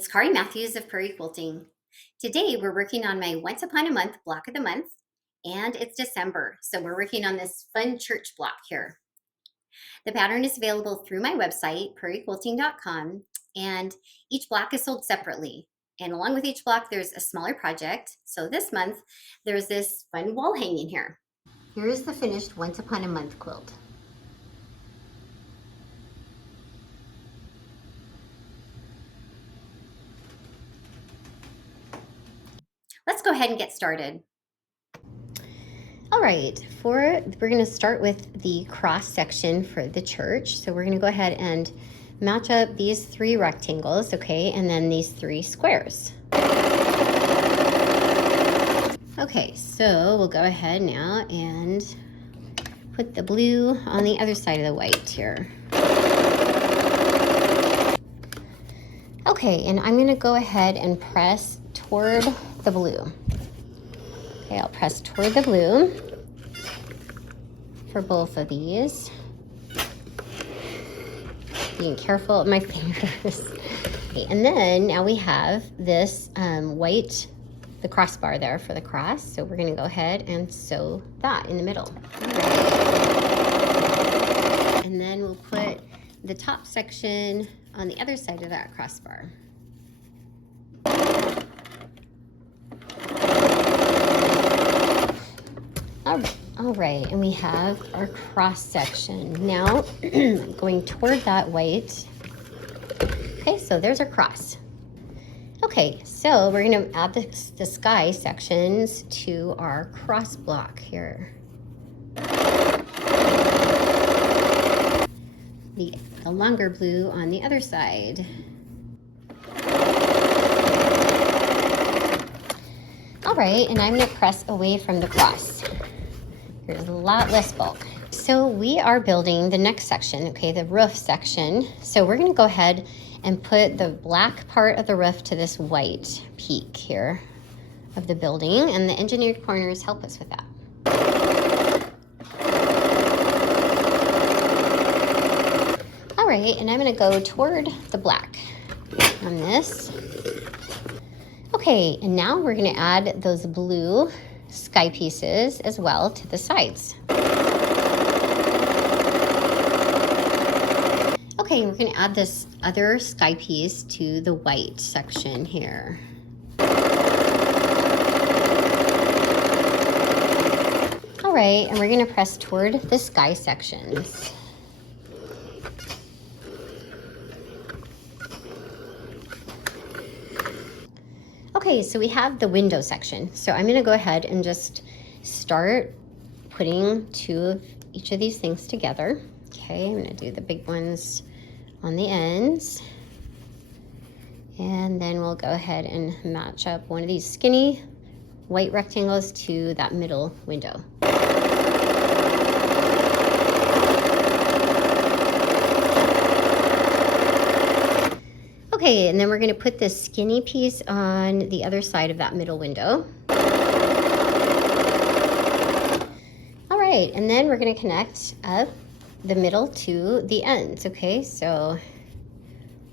it's Kari Mathews of Prairie Quilting. Today we're working on my Once Upon a Month block of the month, and it's December, so we're working on this fun church block here. The pattern is available through my website, prairiequilting.com, and each block is sold separately. And along with each block, there's a smaller project. So this month, there's this fun wall hanging here. Here is the finished Once Upon a Month quilt. Let's go ahead and get started. All right, we're going to start with the cross section for the church. So we're going to go ahead and match up these 3 rectangles, okay, and then these 3 squares. Okay, so we'll go ahead now and put the blue on the other side of the white here. Okay, and I'm going to go ahead and press toward the blue. Okay, I'll press toward the blue for both of these. Being careful of my fingers. Okay, and then now we have this white, the crossbar there for the cross. So we're gonna go ahead and sew that in the middle. Right. And then we'll put the top section on the other side of that crossbar. All right, and we have our cross section. Now, going toward that white. Okay, so there's our cross. Okay, so we're gonna add the sky sections to our cross block here. The longer blue on the other side. All right, and I'm gonna press away from the cross. There's a lot less bulk. So we are building the next section, okay, the roof section. So we're gonna go ahead and put the black part of the roof to this white peak here of the building, and the engineered corners help us with that. All right, and I'm gonna go toward the black on this. Okay, and now we're gonna add those blue sky pieces as well to the sides. Okay, we're gonna add this other sky piece to the white section here. All right, and we're gonna press toward the sky sections. Okay, so we have the window section. So I'm gonna go ahead and just start putting 2 of each of these things together. Okay, I'm gonna do the big ones on the ends. And then we'll go ahead and match up one of these skinny white rectangles to that middle window. Okay, and then we're gonna put this skinny piece on the other side of that middle window. All right, and then we're gonna connect up the middle to the ends, okay? So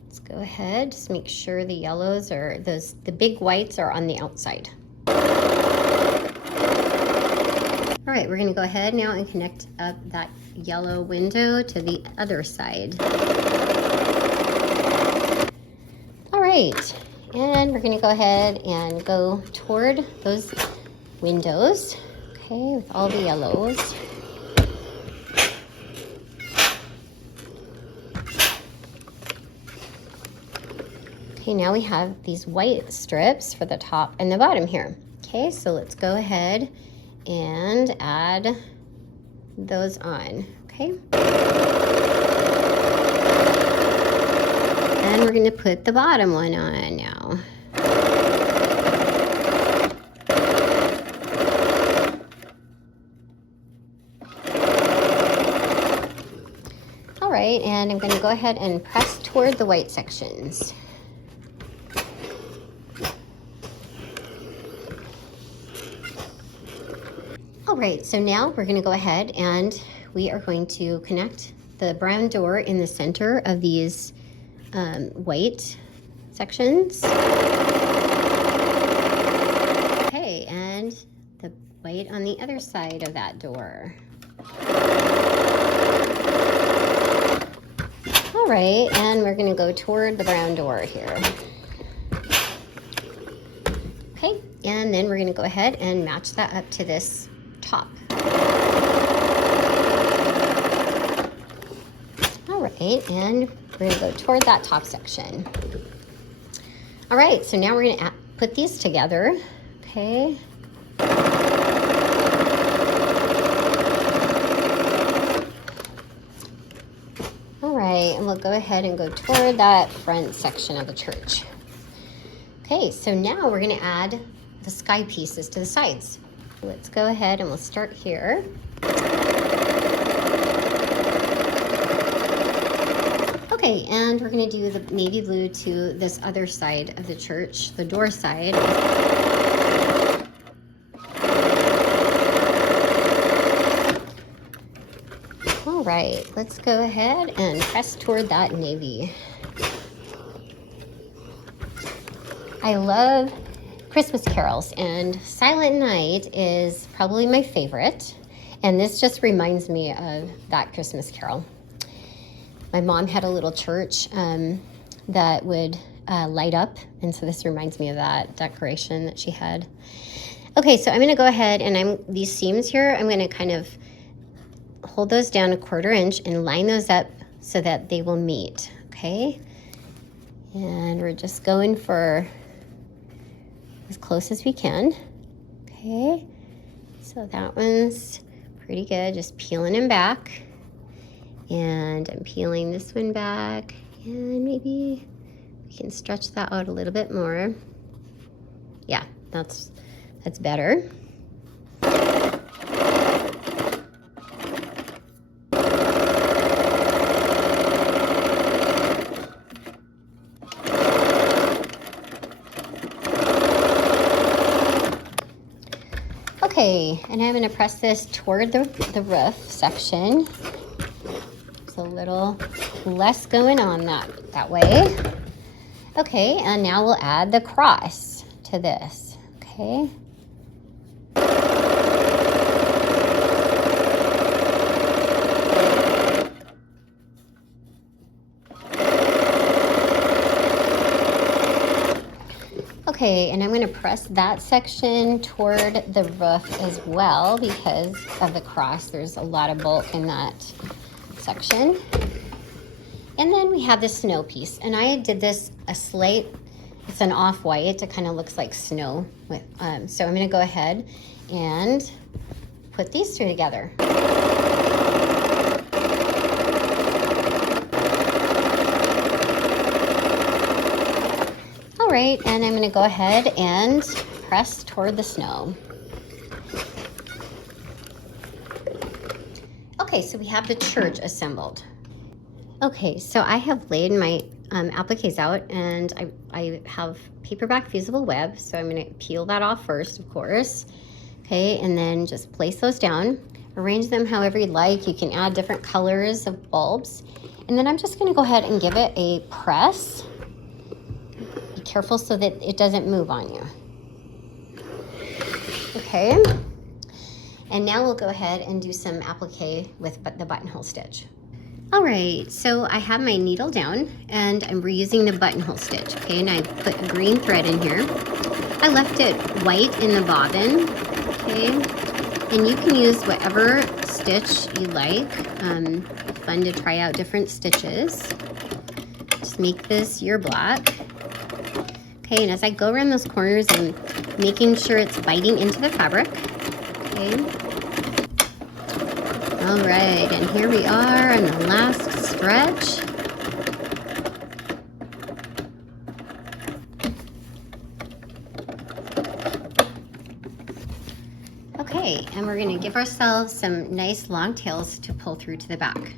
let's go ahead, just make sure the yellows are, the big whites are on the outside. All right, we're gonna go ahead now and connect up that yellow window to the other side. All right, and we're gonna go ahead and go toward those windows, okay, with all the yellows. Okay, now we have these white strips for the top and the bottom here. Okay, so let's go ahead and add those on, okay? And we're gonna put the bottom one on now. All right, and I'm gonna go ahead and press toward the white sections. All right, so now we're gonna go ahead and we are going to connect the brown door in the center of these white sections. Okay, and the white on the other side of that door. All right, and we're gonna go toward the brown door here. Okay, and then we're gonna go ahead and match that up to this top. All right, and we're gonna go toward that top section. All right, so now we're gonna put these together, okay? All right, and we'll go ahead and go toward that front section of the church. Okay, so now we're gonna add the sky pieces to the sides. Let's go ahead and we'll start here. Okay, and we're gonna do the navy blue to this other side of the church, the door side. All right, let's go ahead and press toward that navy. I love Christmas carols, and Silent Night is probably my favorite, and this just reminds me of that Christmas carol. My mom had a little church that would light up, and so this reminds me of that decoration that she had. Okay, so I'm gonna go ahead and these seams here, I'm gonna kind of hold those down 1/4 inch and line those up so that they will meet, okay? And we're just going for as close as we can, okay? So that one's pretty good, just peeling them back. And I'm peeling this one back, and maybe we can stretch that out a little bit more. Yeah, that's better. Okay, and I'm gonna press this toward the roof section. There's a little less going on that way. Okay, and now we'll add the cross to this, okay? Okay, and I'm going to press that section toward the roof as well because of the cross. There's a lot of bulk in that section. And then we have the snow piece, and I did this a slate. It's an off-white. It kind of looks like snow. So I'm going to go ahead and put these two together. All right, and I'm gonna go ahead and press toward the snow. Okay, so we have the church assembled. Okay, so I have laid my appliques out, and I have paperback fusible web, so I'm gonna peel that off first, of course. Okay, and then just place those down. Arrange them however you'd like. You can add different colors of bulbs. And then I'm just gonna go ahead and give it a press. Careful so that it doesn't move on you. Okay, and now we'll go ahead and do some applique with the buttonhole stitch. All right, so I have my needle down and I'm reusing the buttonhole stitch, okay, and I put green thread in here. I left it white in the bobbin, okay, and you can use whatever stitch you like. Fun to try out different stitches. Just make this your block. Okay, and as I go around those corners, I'm making sure it's biting into the fabric. Okay. All right, and here we are on the last stretch. Okay, and we're gonna give ourselves some nice long tails to pull through to the back.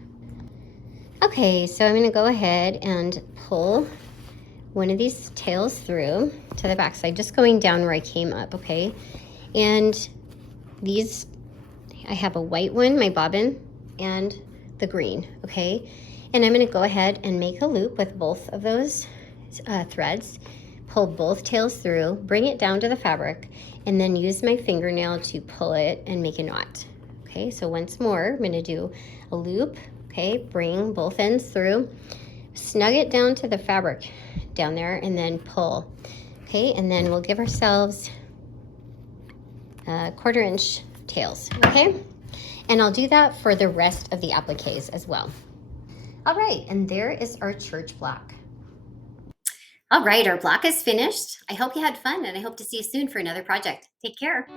Okay, so I'm gonna go ahead and pull one of these tails through to the back side, just going down where I came up, okay? And these, I have a white one, my bobbin, and the green, okay? And I'm gonna go ahead and make a loop with both of those threads, pull both tails through, bring it down to the fabric, and then use my fingernail to pull it and make a knot. Okay, so once more, I'm gonna do a loop, okay, bring both ends through, snug it down to the fabric down there, and then pull. Okay, and then we'll give ourselves 1/4 inch tails, okay? And I'll do that for the rest of the appliques as well. All right, and there is our church block. All right, our block is finished. I hope you had fun, and I hope to see you soon for another project. Take care.